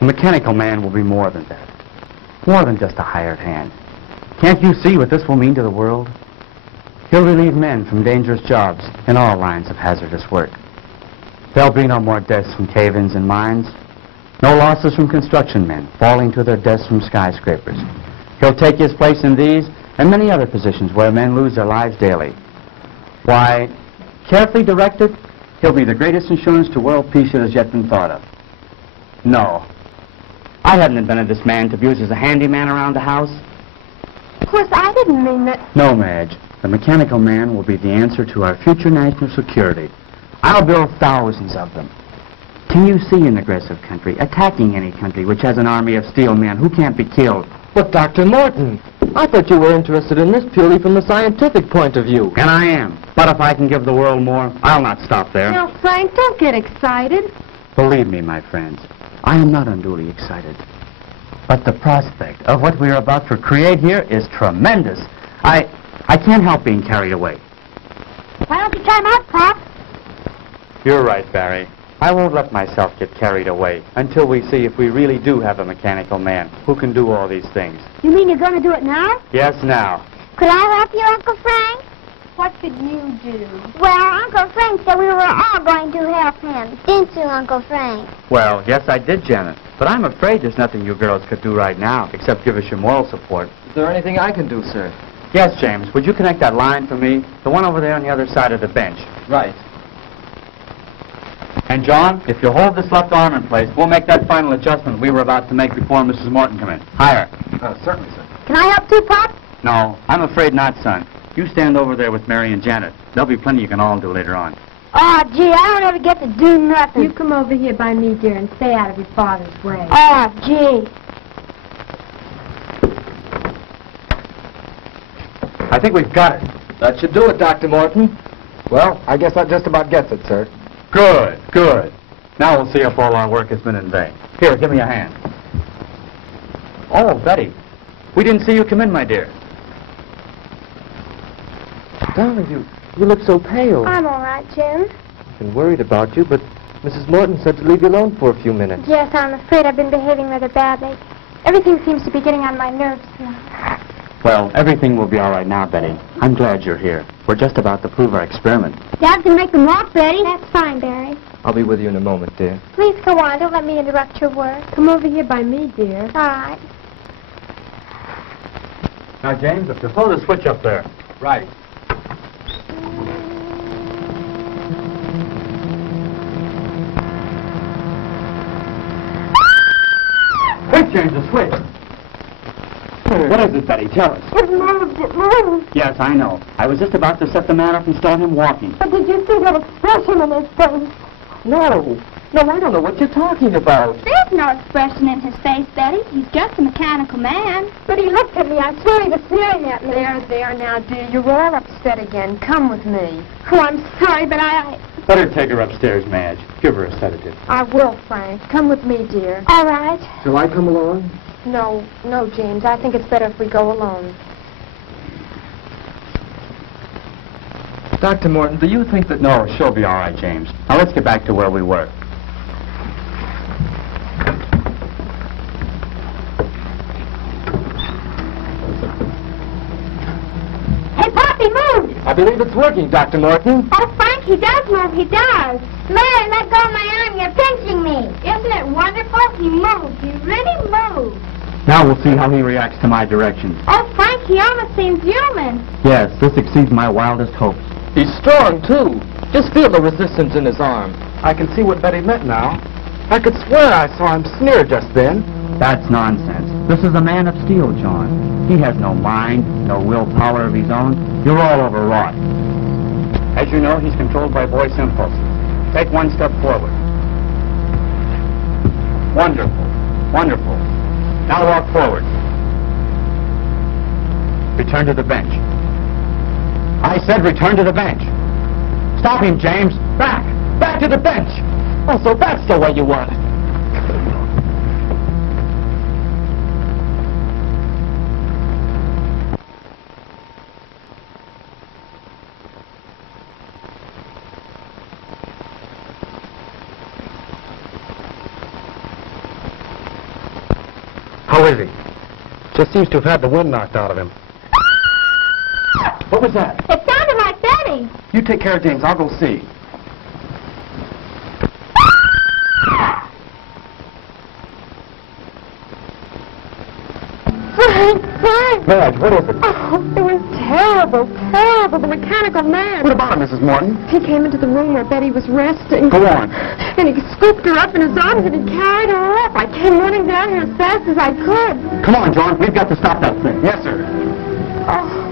A mechanical man will be more than that. More than just a hired hand. Can't you see what this will mean to the world? He'll relieve men from dangerous jobs in all lines of hazardous work. There'll be no more deaths from cave-ins and mines. No losses from construction men falling to their deaths from skyscrapers. He'll take his place in these and many other positions where men lose their lives daily. Why, carefully directed, he'll be the greatest insurance to world peace that has yet been thought of. No. I haven't invented this man to be used as a handyman around the house. Of course, I didn't mean that. No, Madge. The mechanical man will be the answer to our future national security. I'll build thousands of them. Can you see an aggressive country attacking any country which has an army of steel men who can't be killed? But, Dr. Morton, I thought you were interested in this purely from the scientific point of view. And I am. But if I can give the world more, I'll not stop there. Now, Frank, don't get excited. Believe me, my friends, I am not unduly excited. But the prospect of what we are about to create here is tremendous. I can't help being carried away. Why don't you try 'em out, Pop? You're right, Barry. I won't let myself get carried away until we see if we really do have a mechanical man who can do all these things. You mean you're going to do it now? Yes, now. Could I help you, Uncle Frank? What could you do? Well, Uncle Frank said we were all going to help him. Didn't you, Uncle Frank? Well, yes, I did, Janet. But I'm afraid there's nothing you girls could do right now except give us your moral support. Is there anything I can do, sir? Yes, James. Would you connect that line for me? The one over there on the other side of the bench. Right. And, John, if you hold this left arm in place, we'll make that final adjustment we were about to make before Mrs. Morton come in. Higher. Certainly, sir. Can I help too, Pop? No, I'm afraid not, son. You stand over there with Mary and Janet. There'll be plenty you can all do later on. Oh, gee, I don't ever get to do nothing. You come over here by me, dear, and stay out of your father's way. Oh, gee. I think we've got it. That should do it, Dr. Morton. Well, I guess that just about gets it, sir. Good, good. Now we'll see if all our work has been in vain. Here, give me a hand. Oh, Betty, we didn't see you come in, my dear. Darling, you look so pale. I'm all right, Jim. I've been worried about you, but Mrs. Morton said to leave you alone for a few minutes. Yes, I'm afraid I've been behaving rather badly. Everything seems to be getting on my nerves now. Well, everything will be all right now, Betty. I'm glad you're here. We're just about to prove our experiment. Dad can make them walk, Betty. That's fine, Barry. I'll be with you in a moment, dear. Please go on. Don't let me interrupt your work. Come over here by me, dear. All right. Now, James, if you throw the switch up there. Right. Quick, James, the switch. What is it, Betty? Tell us. It moved. It moved. Yes, I know. I was just about to set the man up and start him walking. But did you see that expression in his face? No. No, I don't know what you're talking about. There's no expression in his face, Betty. He's just a mechanical man. But he looked at me. I swear he was staring at me. There now, dear. You're all upset again. Come with me. Oh, I'm sorry, but I... Better take her upstairs, Madge. Give her a sedative. I will, Frank. Come with me, dear. All right. Shall I come along? No, James. I think it's better if we go alone. Dr. Morton, do you think that... No, she'll be all right, James. Now, let's get back to where we were. Hey, Pop, he moved. I believe it's working, Dr. Morton. Oh, Frank, he does move. He does. Mary, let go of my arm. You're pinching me. Isn't it wonderful? He moved. He really moved. Now we'll see how he reacts to my directions. Oh, Frank, he almost seems human. Yes, this exceeds my wildest hopes. He's strong, too. Just feel the resistance in his arm. I can see what Betty meant now. I could swear I saw him sneer just then. That's nonsense. This is a man of steel, John. He has no mind, no willpower of his own. You're all overwrought. As you know, he's controlled by voice impulse. Take one step forward. Wonderful. Wonderful. Now walk forward. Return to the bench. I said return to the bench. Stop him, James. Back. Back to the bench. Oh, so that's the way you want it. How is he? Just seems to have had the wind knocked out of him. What was that? It sounded like Betty. You take care of James. I'll go see. Frank! Madge, what is it? Oh, it was terrible, terrible. The mechanical man. What about him, Mrs. Morton? He came into the room where Betty was resting. Go on. And he scooped her up in his arms and he carried her off. I came running down here as fast as I could. Come on, John. We've got to stop that thing. Yes, sir. Oh.